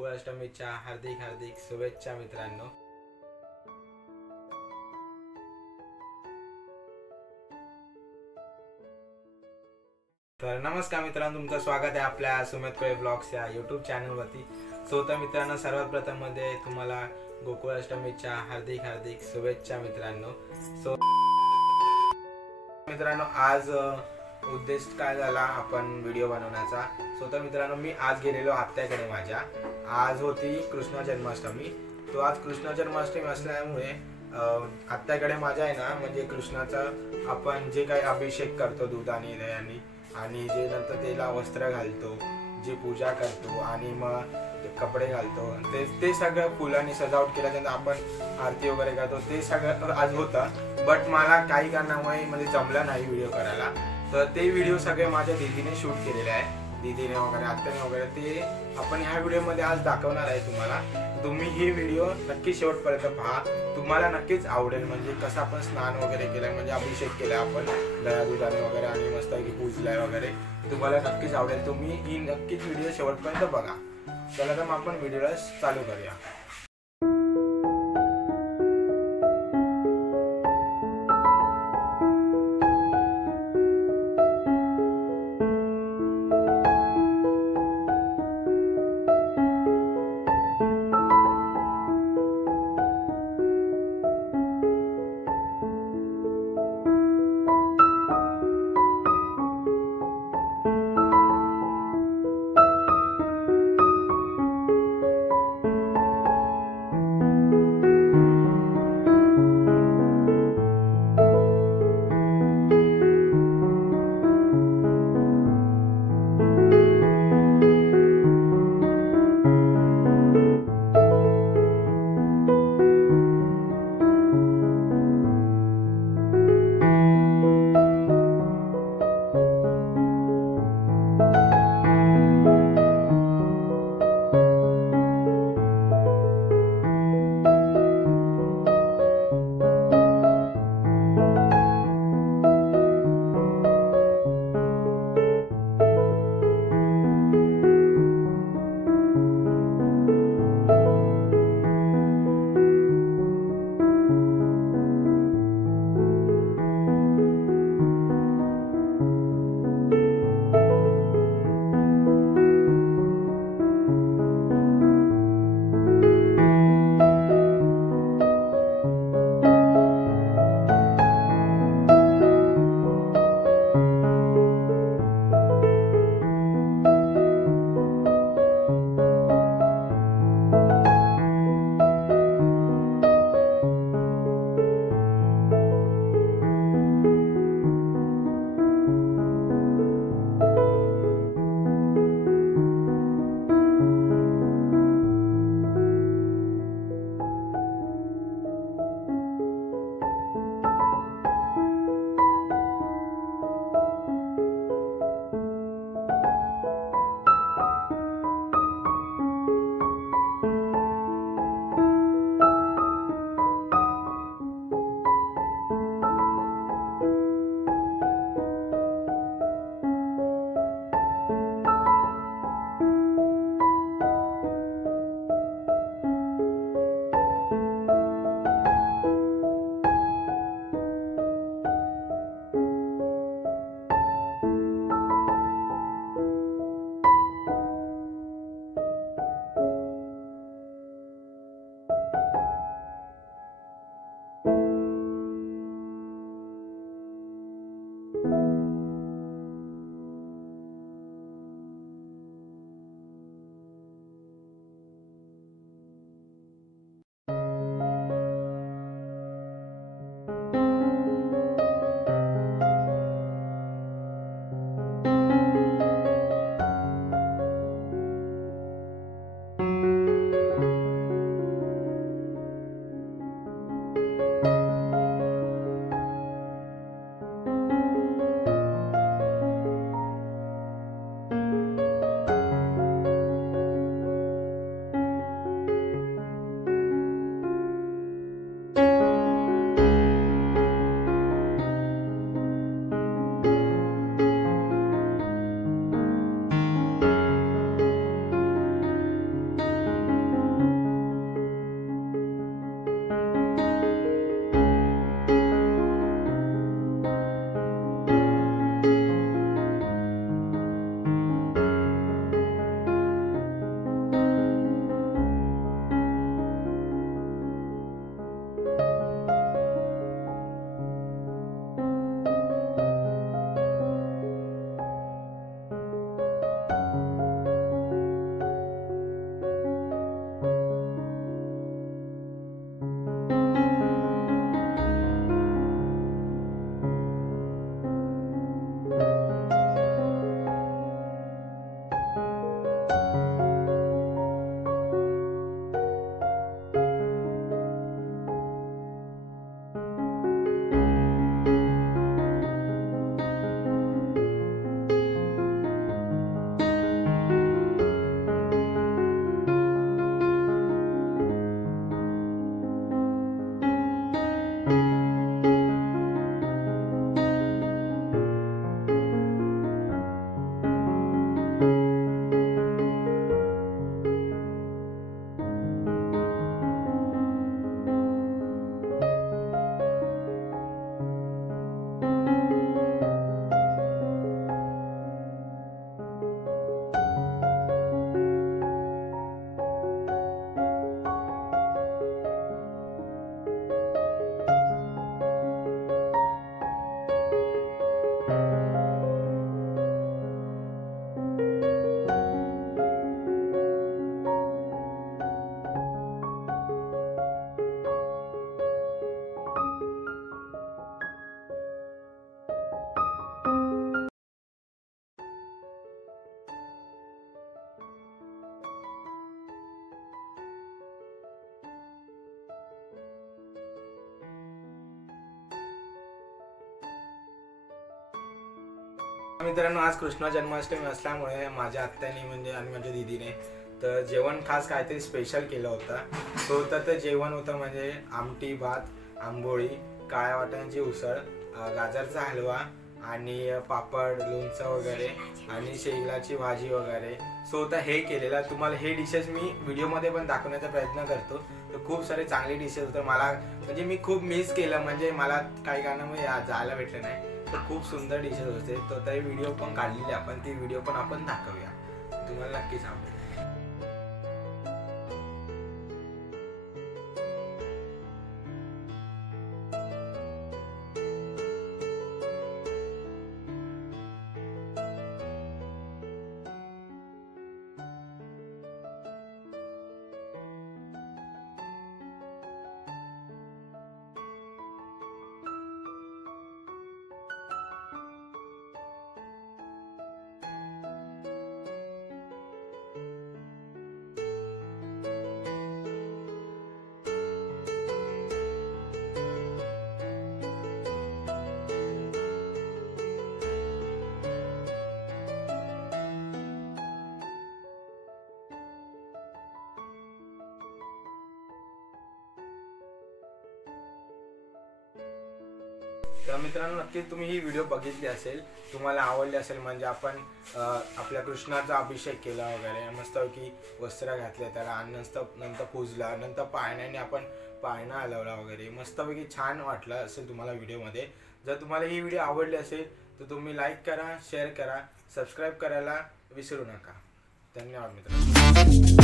गोकुळाष्टमीच्या हार्दिक हार्दिक शुभेच्छा मित्रांनो. तर नमस्कार मित्रांनो, तुमचं स्वागत आहे आपल्या सुमित कोळे ब्लॉग्स या यूट्यूब चॅनलवरती. तर मित्रांनो, सर्वात प्रथम मध्ये तुम्हाला गोकुळाष्टमीच्या हार्दिक हार्दिक शुभेच्छा मित्रांनो. मित्रांनो, आज उद्देश काय झाला आपण व्हिडिओ बनवण्याचा. तर मित्रांनो, मी आज गेलेलो आत्याकडे माझ्या. आज होती कृष्ण जन्माष्टमी. तो आज कृष्ण जन्माष्टमी असल्यामुळे आत्याकडे माझ्या आहे ना, म्हणजे कृष्णाचा आपण जे काही अभिषेक करतो दुधाने दह्याने, आणि जे नंतर त्याला वस्त्र घालतो, जे पूजा करतो आणि मग कपडे घालतो, ते सगळं फुलांनी सजावट केल्यानंतर आपण आरती वगैरे करतो, ते सगळं आज होतं. बट मला काही कारणामुळे म्हणजे जमलं नाही व्हिडिओ करायला. तर ते व्हिडिओ सगळे माझ्या दीदीने शूट केलेले आहे, दीदीने वगैरे आत्याने वगैरे. ते आपण ह्या व्हिडिओमध्ये आज दाखवणार आहे तुम्हाला. तुम्ही ही व्हिडिओ नक्की शेवटपर्यंत पहा, तुम्हाला नक्कीच आवडेल. म्हणजे कसं आपण स्नान वगैरे केलं, म्हणजे अभिषेक केला आपण दह्या दुधाने वगैरे आणि मस्त की पूजलाय वगैरे, तुम्हाला नक्कीच आवडेल. तुम्ही ही नक्कीच व्हिडिओ शेवटपर्यंत बघा. चला तर मग आपण व्हिडिओला चालू करूया. मित्रांनो, आज कृष्ण जन्माष्टमी असल्यामुळे माझ्या आत्याने म्हणजे आणि माझ्या दीदीने तर जेवण खास काहीतरी स्पेशल केलं होतं. तर जेवण होतं म्हणजे आमटी भात, आंबोळी, काळ्या वाटाण्याची उसळ, गाजरचा हलवा आणि पापड, लोणचं वगैरे आणि शेंगाची भाजी वगैरे. तर हे केलेलं तुम्हाला हे डिशेस मी व्हिडिओमध्ये पण दाखवण्याचा प्रयत्न करतो. तर खूप सारे चांगले डिशेस होते. मला म्हणजे मी खूप मिस केलं, म्हणजे मला काही कारणामुळे जायला भेटलं नाही. तर खूप सुंदर डिशेस होते. तर ते व्हिडिओ पण काढलेले आपण, ती व्हिडिओ पण आपण दाखवूया, तुम्हाला नक्कीच आवडेल. तर मित्रांनो, नक्कीच तुम्ही ही व्हिडिओ बघितली असेल, तुम्हाला आवडली असेल. म्हणजे आपण आपल्या कृष्णाचा अभिषेक केला वगैरे, मस्तपैकी वस्त्र घातले त्याला आणि नंतर पूजला, नंतर पाळण्याने आपण पाळणा हलवला वगैरे. मस्तपैकी छान वाटलं असेल तुम्हाला व्हिडिओमध्ये. जर तुम्हाला ही व्हिडिओ आवडली असेल तर तुम्ही लाईक करा, शेअर करा, सबस्क्राईब करायला विसरू नका. धन्यवाद मित्रांनो.